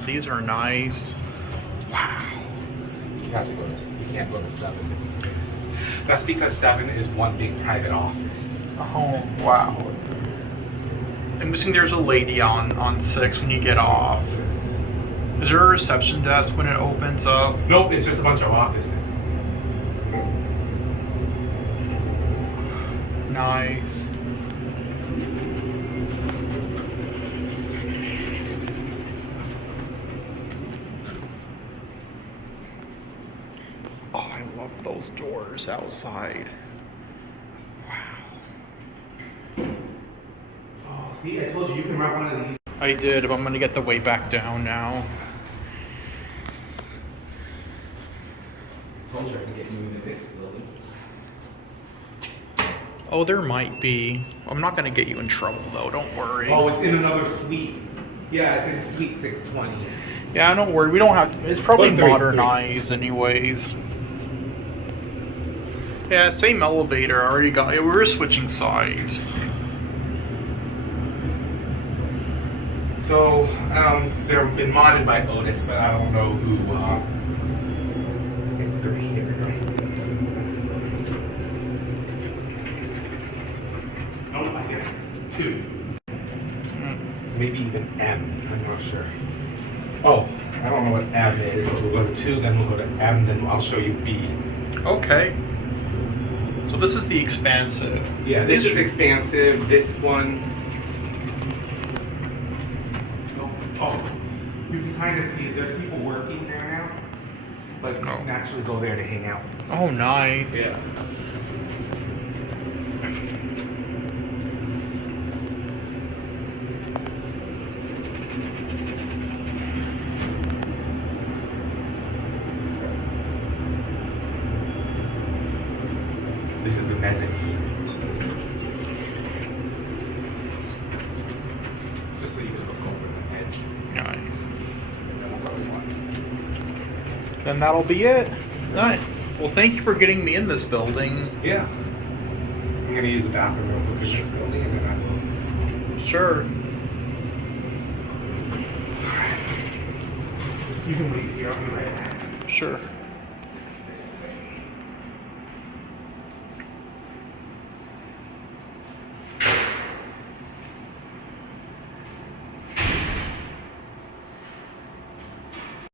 Oh, these are nice. Wow. You have to go to. You can't go to 7. That's because 7 is one big private office. Oh, wow. I'm guessing there's a lady on 6 when you get off. Is there a reception desk when it opens up? Nope, it's just a bunch of offices. Nice. Oh, I love those doors outside. Wow. Oh, see, I told you you can rent one of these. I did, but I'm gonna get the way back down now. I told you I can get you in this building. Oh, there might be. I'm not gonna get you in trouble though. Don't worry. Oh, it's in another suite. Yeah, it's in suite 620. Yeah, don't worry. We don't have. It's probably But three. modernized anyways. Yeah, same elevator. I already got. Yeah, we were switching sides. So, they've been modded by Otis, but I don't know who. They're here. Oh, I guess 2. Maybe even M. I'm not sure. Oh, I don't know what M is. But we'll go to 2, then we'll go to M, then I'll show you B. Okay. So this is the Expansive. Yeah, this is Expansive. This one. Oh, you can kind of see there's people working there now, but you can actually go there to hang out. Oh, nice. Yeah. This is the mezzanine. Just so you can look over the edge. Nice. And then we'll go to 1. Then that'll be it. Nice. Well, thank you for getting me in this building. Yeah. I'm gonna use the bathroom real quick in this building, and then I will. Sure. You can wait here. I'll be right back. Sure.